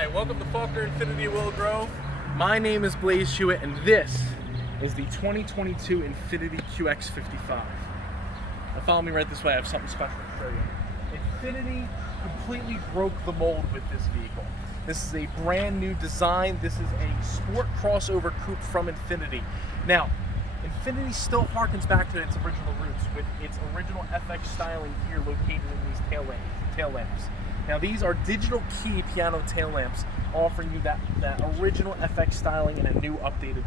Hi, welcome to Faulkner Infiniti Willow Grove. My name is Blaze Hewitt, and this is the 2022 INFINITI QX55. Now follow me right this way, I have something special to show you. INFINITI completely broke the mold with this vehicle. This is a brand new design. This is a sport crossover coupe from INFINITI. Now, INFINITI still harkens back to its original roots with its original FX styling here located in these tail lamps. Now these are digital key piano tail lamps offering you that original FX styling in a new updated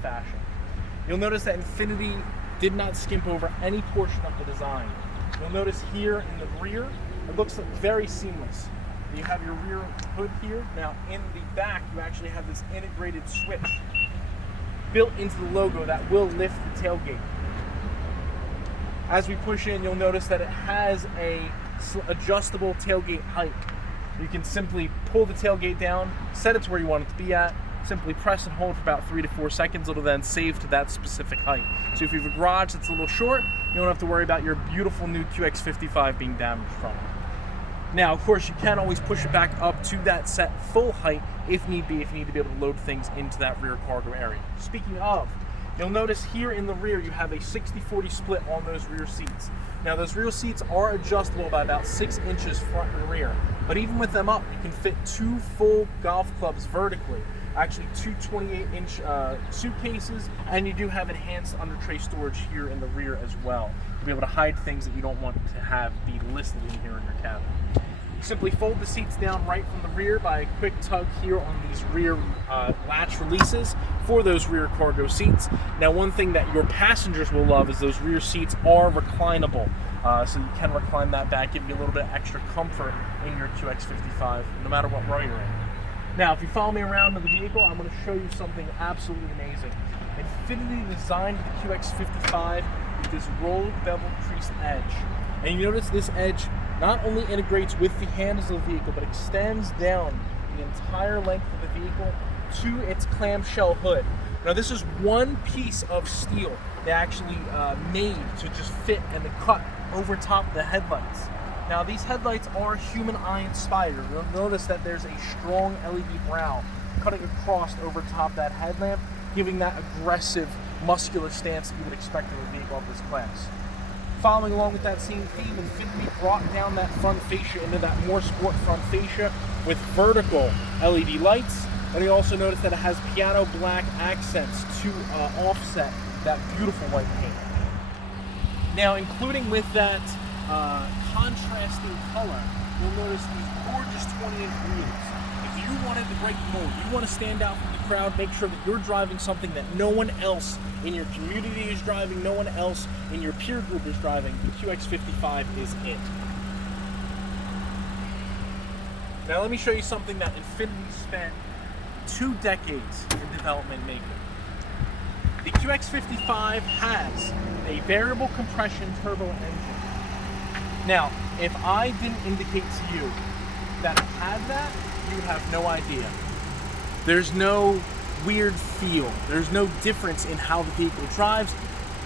fashion. You'll notice that INFINITI did not skimp over any portion of the design. You'll notice here in the rear, it looks very seamless. You have your rear hood here. Now in the back, you actually have this integrated switch built into the logo that will lift the tailgate. As we push in, you'll notice that it has a adjustable tailgate height. You can simply pull the tailgate down, set it to where you want it to be at, simply press and hold for about 3 to 4 seconds. It'll then save to that specific height. So if you have a garage that's a little short, you don't have to worry about your beautiful new QX55 being damaged from it. Now, of course, you can always push it back up to that set full height if need be, if you need to be able to load things into that rear cargo area. Speaking of, you'll notice here in the rear you have a 60-40 split on those rear seats. Now those rear seats are adjustable by about 6 inches front and rear, but even with them up, you can fit 2 full golf clubs vertically, actually 2 28-inch suitcases, and you do have enhanced under tray storage here in the rear as well, to be able to hide things that you don't want to have be listed in here in your cabin. Simply fold the seats down right from the rear by a quick tug here on these rear latch releases for those rear cargo seats. Now, one thing that your passengers will love is those rear seats are reclinable. So you can recline that back, give you a little bit extra comfort in your QX55, no matter what row you're in. Now, if you follow me around in the vehicle, I'm going to show you something absolutely amazing. INFINITI designed the QX55 with this rolled bevel creased edge. And you notice this edge not only integrates with the handles of the vehicle, but extends down the entire length of the vehicle to its clamshell hood. Now this is one piece of steel they actually made to just fit and to cut over top of the headlights. Now these headlights are human eye inspired. You'll notice that there's a strong LED brow cutting across over top that headlamp, giving that aggressive, muscular stance that you would expect in a vehicle of this class. Following along with that same theme, INFINITI brought down that front fascia into that more sport front fascia with vertical LED lights. And you also notice that it has piano black accents to offset that beautiful white paint. Now, including with that contrasting color, you'll notice these gorgeous 20-inch wheels. If you wanted to break the mold, you want to stand out from the crowd, make sure that you're driving something that no one else in your community is driving, no one else in your peer group is driving, the QX55 is it. Now let me show you something that INFINITI spent 2 decades in development making. The QX55 has a variable compression turbo engine. Now, if I didn't indicate to you that it had that, you would have no idea. There's no weird feel. There's no difference in how the vehicle drives,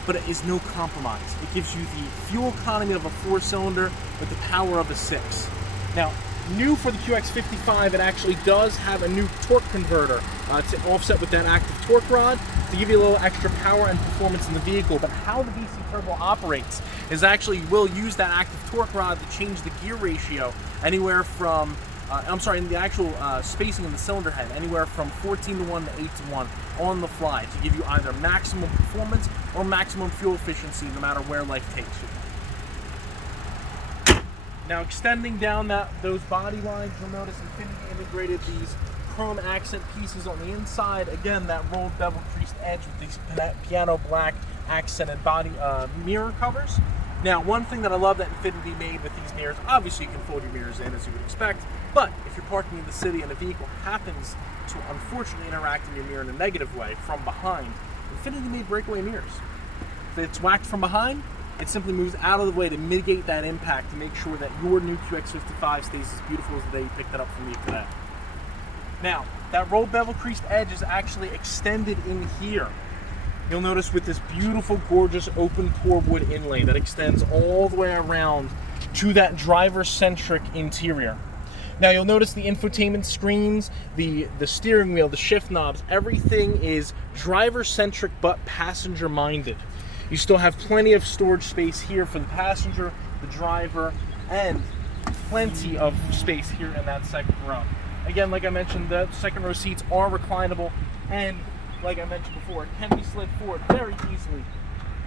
but it is no compromise. It gives you the fuel economy of a 4-cylinder with the power of a 6. Now, new for the QX55, it actually does have a new torque converter to offset with that active torque rod to give you a little extra power and performance in the vehicle. But how the VC Turbo operates is actually will use that active torque rod to change the gear ratio anywhere from in the actual spacing in the cylinder head, anywhere from 14:1 to 8:1 on the fly to give you either maximum performance or maximum fuel efficiency no matter where life takes you. Now extending down those body lines, you'll notice INFINITI integrated these chrome accent pieces on the inside. Again, that rolled bevel creased edge with these piano black accented body mirror covers. Now, one thing that I love that INFINITI made with these mirrors, obviously you can fold your mirrors in as you would expect, but if you're parking in the city and a vehicle happens to unfortunately interact in your mirror in a negative way from behind, INFINITI made breakaway mirrors. If it's whacked from behind, it simply moves out of the way to mitigate that impact to make sure that your new QX55 stays as beautiful as the day you picked it up from me today. Now, that roll bevel creased edge is actually extended in here. You'll notice with this beautiful, gorgeous open pore wood inlay that extends all the way around to that driver-centric interior. Now you'll notice the infotainment screens, the steering wheel, the shift knobs, everything is driver-centric but passenger-minded. You still have plenty of storage space here for the passenger, the driver, and plenty of space here in that second row. Again, like I mentioned, the second row seats are reclinable, and like I mentioned before, it can be slid forward very easily,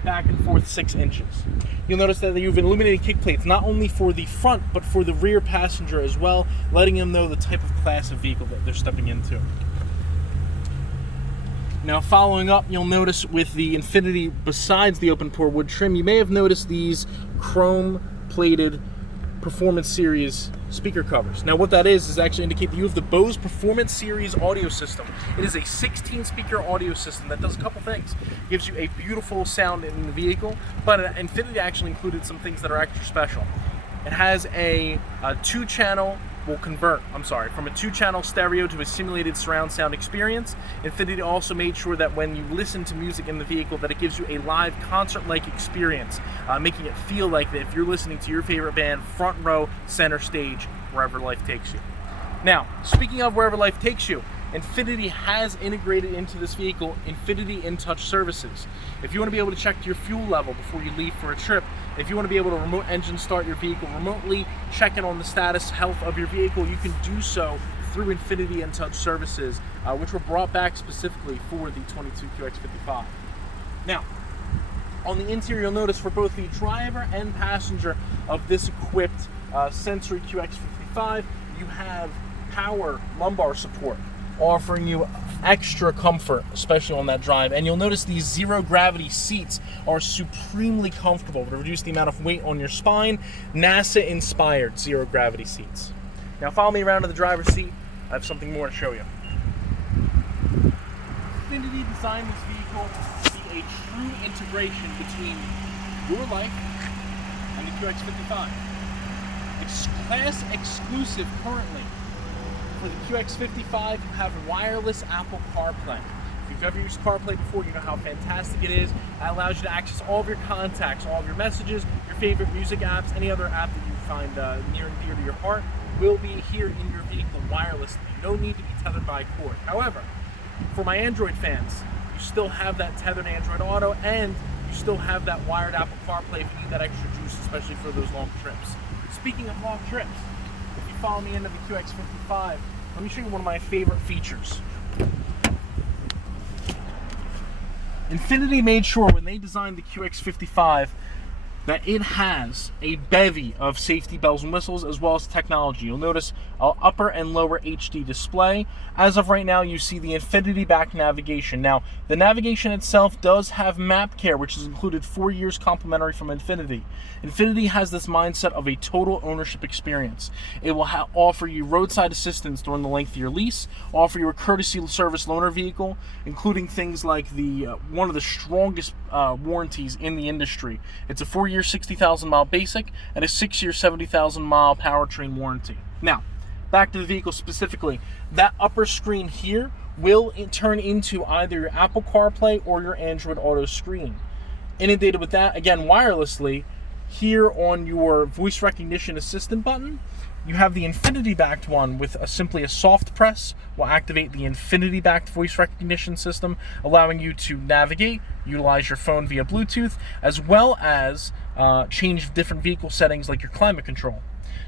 back and forth 6 inches. You'll notice that you've illuminated kick plates not only for the front but for the rear passenger as well, letting them know the type of class of vehicle that they're stepping into. Now following up, you'll notice with the Infiniti, besides the open pore wood trim, you may have noticed these chrome plated Performance Series speaker covers. Now what that is actually indicate that you have the Bose Performance Series audio system. It is a 16 speaker audio system that does a couple things. It gives you a beautiful sound in the vehicle, but Infiniti actually included some things that are extra special. It has a 2-channel, from a 2-channel stereo to a simulated surround sound experience. Infiniti also made sure that when you listen to music in the vehicle that it gives you a live concert-like experience, making it feel like that if you're listening to your favorite band, front row, center stage, wherever life takes you. Now, speaking of wherever life takes you, Infiniti has integrated into this vehicle Infiniti InTouch services. If you want to be able to check your fuel level before you leave for a trip, if you want to be able to remote engine start your vehicle remotely, check in on the status, health of your vehicle, you can do so through Infiniti InTouch services, which were brought back specifically for the 22 QX55. Now, on the interior, you'll notice for both the driver and passenger of this equipped Sensory QX55, you have power lumbar support, offering you extra comfort, especially on that drive. And you'll notice these zero-gravity seats are supremely comfortable to reduce the amount of weight on your spine. NASA-inspired zero-gravity seats. Now follow me around to the driver's seat. I have something more to show you. Infiniti designed this vehicle to be a true integration between your life and the QX55. It's class exclusive currently. For the QX55, you have wireless Apple CarPlay. If you've ever used CarPlay before, you know how fantastic it is. It allows you to access all of your contacts, all of your messages, your favorite music apps, any other app that you find near and dear to your heart will be here in your vehicle wirelessly. No need to be tethered by a cord. However, for my Android fans, you still have that tethered Android Auto, and you still have that wired Apple CarPlay if you need that extra juice, especially for those long trips. Speaking of long trips, if you follow me into the QX55, let me show you one of my favorite features. Infiniti made sure when they designed the QX55 that it has a bevy of safety bells and whistles as well as technology. You'll notice an upper and lower HD display. As of right now, you see the Infiniti back navigation. Now, the navigation itself does have map care, which is included 4 years complimentary from Infiniti. Infiniti has this mindset of a total ownership experience. It will offer you roadside assistance during the length of your lease, offer you a courtesy service loaner vehicle, including things like the one of the strongest warranties in the industry. It's a 4-year 60,000 mile basic and a 6-year 70,000 mile powertrain warranty. Now, back to the vehicle specifically, that upper screen here will turn into either your Apple CarPlay or your Android Auto screen. Inundated with that, again, wirelessly, here on your voice recognition assistant button, you have the Infiniti-backed one with simply a soft press will activate the Infiniti-backed voice recognition system, allowing you to navigate, utilize your phone via Bluetooth, as well as change different vehicle settings like your climate control.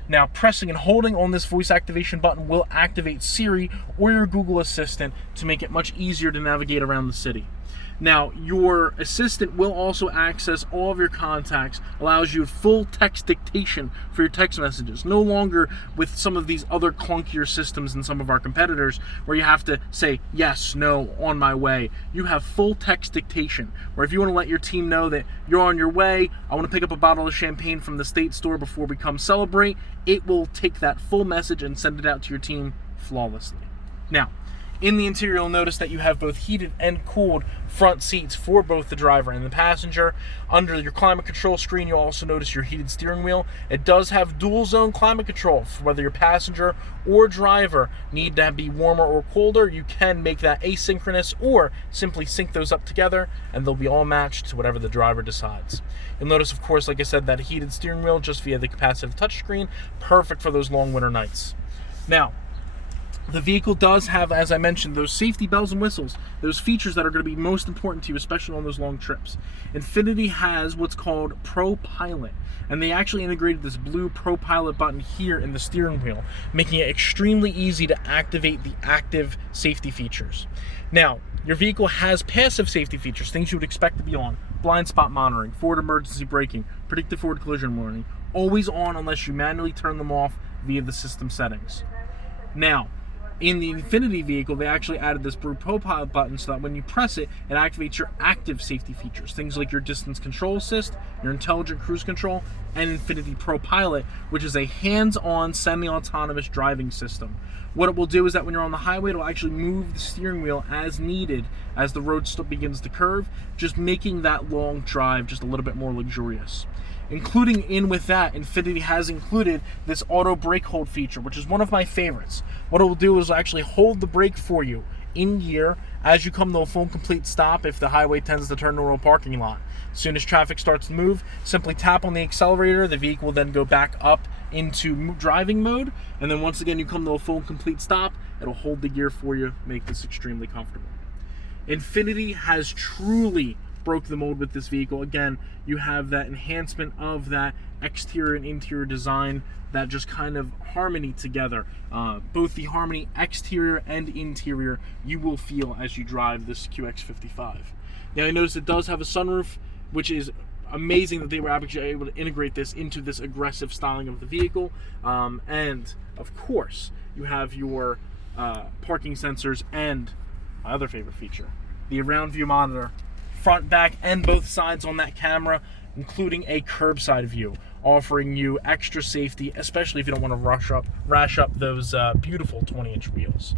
Now, pressing and holding on this voice activation button will activate Siri or your Google Assistant to make it much easier to navigate around the city. Now, your assistant will also access all of your contacts, allows you full text dictation for your text messages. No longer with some of these other clunkier systems in some of our competitors where you have to say, yes, no, on my way. You have full text dictation, where if you want to let your team know that you're on your way, I want to pick up a bottle of champagne from the state store before we come celebrate, it will take that full message and send it out to your team flawlessly. Now, in the interior, you'll notice that you have both heated and cooled front seats for both the driver and the passenger. Under your climate control screen, you'll also notice your heated steering wheel. It does have dual zone climate control for whether your passenger or driver need to be warmer or colder. You can make that asynchronous or simply sync those up together and they'll be all matched to whatever the driver decides. You'll notice, of course, like I said, that heated steering wheel just via the capacitive touchscreen, perfect for those long winter nights. Now, the vehicle does have, as I mentioned, those safety bells and whistles, those features that are going to be most important to you, especially on those long trips. Infiniti has what's called Pro Pilot, and they actually integrated this blue Pro Pilot button here in the steering wheel, making it extremely easy to activate the active safety features. Now, your vehicle has passive safety features, things you would expect to be on: blind spot monitoring, forward emergency braking, predictive forward collision warning, always on unless you manually turn them off via the system settings. Now, in the Infiniti vehicle, they actually added this Blue Pro Pilot button so that when you press it, it activates your active safety features. Things like your distance control assist, your intelligent cruise control, and Infiniti Pro Pilot, which is a hands-on semi-autonomous driving system. What it will do is that when you're on the highway, it'll actually move the steering wheel as needed as the road begins to curve, just making that long drive just a little bit more luxurious. Including in with that, Infiniti has included this auto brake hold feature, which is one of my favorites. What it will do is actually hold the brake for you in gear as you come to a full complete stop if the highway tends to turn to a parking lot. As soon as traffic starts to move, simply tap on the accelerator, the vehicle will then go back up into driving mode, and then once again you come to a full complete stop, it'll hold the gear for you, make this extremely comfortable. Infiniti has truly broke the mold with this vehicle. Again, you have that enhancement of that exterior and interior design, that just kind of harmony together. Both the harmony exterior and interior you will feel as you drive this QX55. Now, I notice it does have a sunroof, which is amazing that they were actually able to integrate this into this aggressive styling of the vehicle. And of course, you have your parking sensors and my other favorite feature, the around view monitor, front, back, and both sides on that camera, including a curbside view, offering you extra safety, especially if you don't want to rash up those beautiful 20-inch wheels.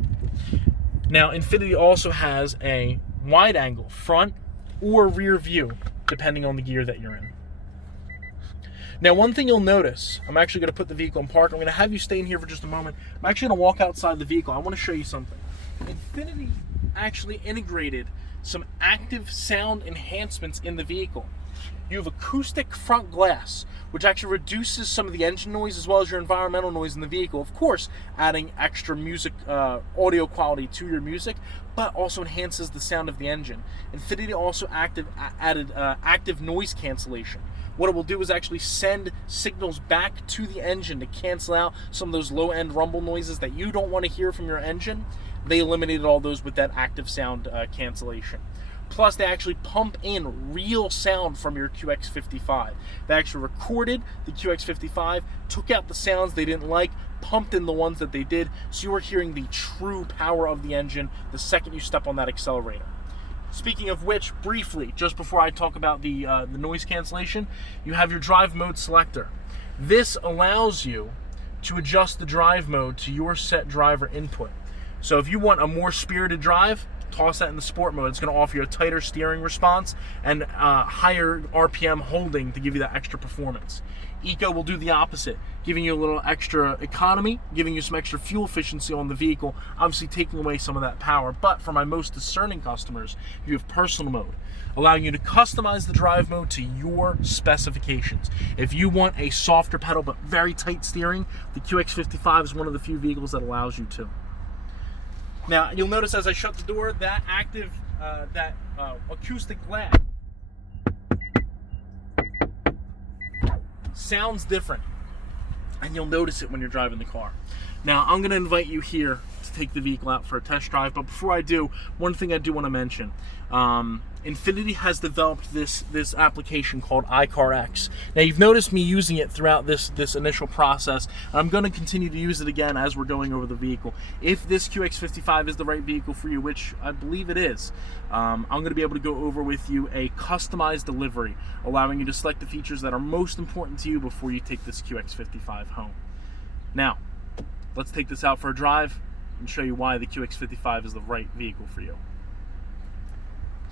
Now, Infiniti also has a wide-angle front or rear view, depending on the gear that you're in. Now, one thing you'll notice, I'm actually going to put the vehicle in park. I'm going to have you stay in here for just a moment. I'm actually going to walk outside the vehicle. I want to show you something. Infiniti actually integrated some active sound enhancements in the vehicle. You have acoustic front glass, which actually reduces some of the engine noise as well as your environmental noise in the vehicle. Of course, adding extra music, audio quality to your music, but also enhances the sound of the engine. Infiniti also added active noise cancellation. What it will do is actually send signals back to the engine to cancel out some of those low-end rumble noises that you don't want to hear from your engine. They eliminated all those with that active sound cancellation. Plus, they actually pump in real sound from your QX55. They actually recorded the QX55, took out the sounds they didn't like, pumped in the ones that they did, so you are hearing the true power of the engine the second you step on that accelerator. Speaking of which, briefly, just before I talk about the noise cancellation, you have your drive mode selector. This allows you to adjust the drive mode to your set driver input. So if you want a more spirited drive, toss that in the sport mode. It's going to offer you a tighter steering response and higher RPM holding to give you that extra performance. Eco will do the opposite, giving you a little extra economy, giving you some extra fuel efficiency on the vehicle, obviously taking away some of that power. But for my most discerning customers, you have personal mode, allowing you to customize the drive mode to your specifications. If you want a softer pedal but very tight steering, the QX55 is one of the few vehicles that allows you to. Now, you'll notice as I shut the door, that active, acoustic glass sounds different, and you'll notice it when you're driving the car. Now, I'm going to invite you here to take the vehicle out for a test drive, but before I do, one thing I do want to mention. Infiniti has developed this application called iCarX. Now, you've noticed me using it throughout this initial process. I'm going to continue to use it again as we're going over the vehicle. If this QX55 is the right vehicle for you, which I believe it is, I'm going to be able to go over with you a customized delivery, allowing you to select the features that are most important to you before you take this QX55 home. Now, let's take this out for a drive and show you why the QX55 is the right vehicle for you.